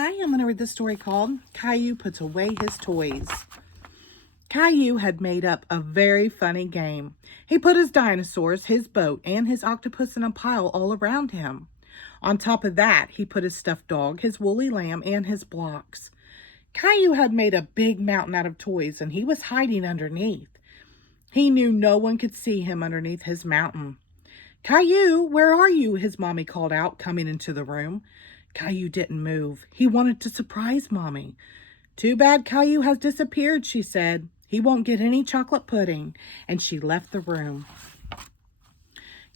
Hi, I'm going to read the story called Caillou Puts Away His Toys. Caillou had made up a very funny game. He put his dinosaurs, his boat, and his octopus in a pile all around him. On top of that, he put his stuffed dog, his woolly lamb, and his blocks. Caillou had made a big mountain out of toys, and he was hiding underneath. He knew no one could see him underneath his mountain. Caillou, where are you? His mommy called out, coming into the room. Caillou didn't move. He wanted to surprise Mommy. Too bad Caillou has disappeared, she said. He won't get any chocolate pudding. And she left the room.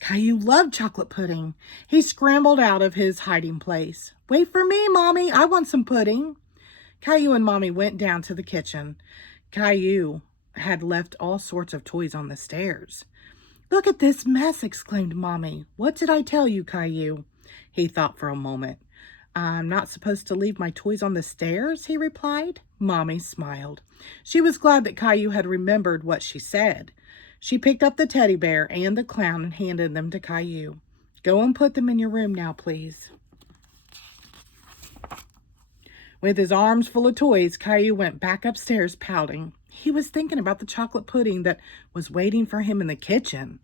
Caillou loved chocolate pudding. He scrambled out of his hiding place. Wait for me, Mommy. I want some pudding. Caillou and Mommy went down to the kitchen. Caillou had left all sorts of toys on the stairs. Look at this mess, exclaimed Mommy. What did I tell you, Caillou? He thought for a moment. I'm not supposed to leave my toys on the stairs, he replied. Mommy smiled. She was glad that Caillou had remembered what she said. She picked up the teddy bear and the clown and handed them to Caillou. Go and put them in your room now, please. With his arms full of toys, Caillou went back upstairs pouting. He was thinking about the chocolate pudding that was waiting for him in the kitchen.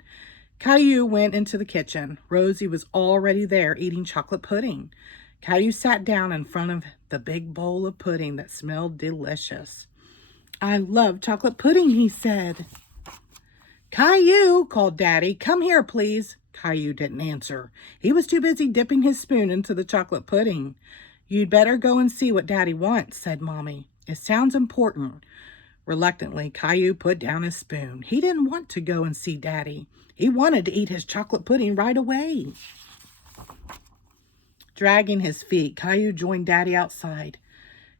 Caillou went into the kitchen. Rosie was already there eating chocolate pudding. Caillou sat down in front of the big bowl of pudding that smelled delicious. I love chocolate pudding, he said. Caillou, called Daddy. Come here, please. Caillou didn't answer. He was too busy dipping his spoon into the chocolate pudding. You'd better go and see what Daddy wants, said Mommy. It sounds important. Reluctantly, Caillou put down his spoon. He didn't want to go and see Daddy. He wanted to eat his chocolate pudding right away. Dragging his feet, Caillou joined Daddy outside.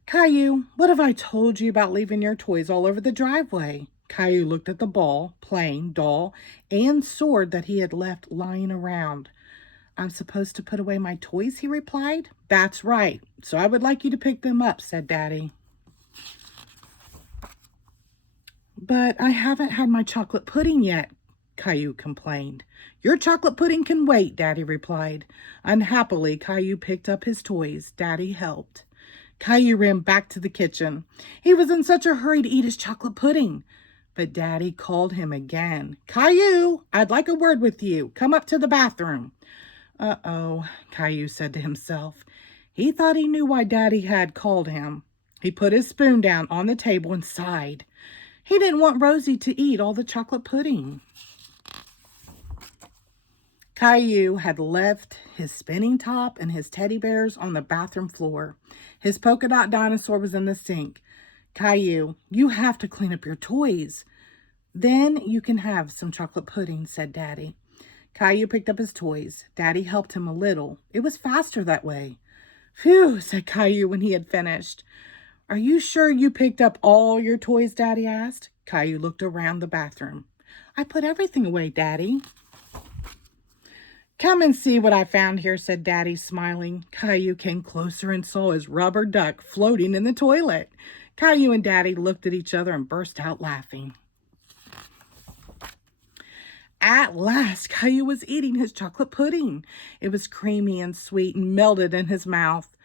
Caillou, what have I told you about leaving your toys all over the driveway? Caillou looked at the ball, plane, doll, and sword that he had left lying around. I'm supposed to put away my toys, he replied. That's right. So I would like you to pick them up, said Daddy. But I haven't had my chocolate pudding yet, Caillou complained. Your chocolate pudding can wait, Daddy replied. Unhappily, Caillou picked up his toys. Daddy helped. Caillou ran back to the kitchen. He was in such a hurry to eat his chocolate pudding. But Daddy called him again. Caillou, I'd like a word with you. Come up to the bathroom. Uh-oh, Caillou said to himself. He thought he knew why Daddy had called him. He put his spoon down on the table and sighed. He didn't want Rosie to eat all the chocolate pudding. Caillou had left his spinning top and his teddy bears on the bathroom floor. His polka dot dinosaur was in the sink. Caillou, you have to clean up your toys. Then you can have some chocolate pudding, said Daddy. Caillou picked up his toys. Daddy helped him a little. It was faster that way. Phew, said Caillou when he had finished. Are you sure you picked up all your toys, Daddy asked. Caillou looked around the bathroom. I put everything away, Daddy. Come and see what I found here, said Daddy, smiling. Caillou came closer and saw his rubber duck floating in the toilet. Caillou and Daddy looked at each other and burst out laughing. At last, Caillou was eating his chocolate pudding. It was creamy and sweet and melted in his mouth.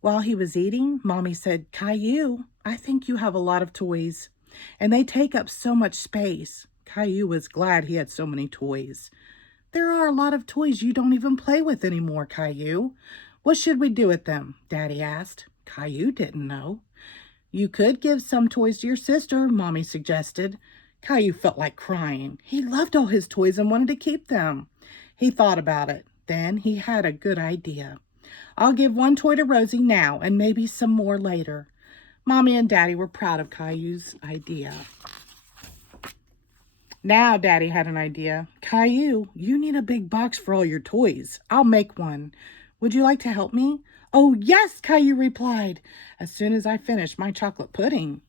While he was eating, Mommy said, Caillou, I think you have a lot of toys, and they take up so much space. Caillou was glad he had so many toys. There are a lot of toys you don't even play with anymore, Caillou. What should we do with them? Daddy asked. Caillou didn't know. You could give some toys to your sister, Mommy suggested. Caillou felt like crying. He loved all his toys and wanted to keep them. He thought about it. Then he had a good idea. I'll give one toy to Rosie now and maybe some more later. Mommy and Daddy were proud of Caillou's idea. Now Daddy had an idea. Caillou, you need a big box for all your toys. I'll make one. Would you like to help me? Oh, yes, Caillou replied, as soon as I finish my chocolate pudding.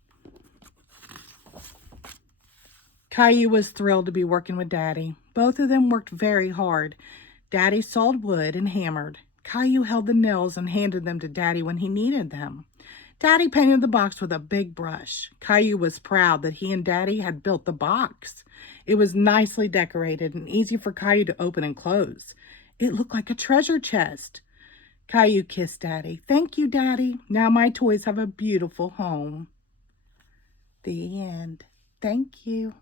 Caillou was thrilled to be working with Daddy. Both of them worked very hard. Daddy sawed wood and hammered. Caillou held the nails and handed them to Daddy when he needed them. Daddy painted the box with a big brush. Caillou was proud that he and Daddy had built the box. It was nicely decorated and easy for Caillou to open and close. It looked like a treasure chest. Caillou kissed Daddy. Thank you, Daddy. Now my toys have a beautiful home. The end. Thank you.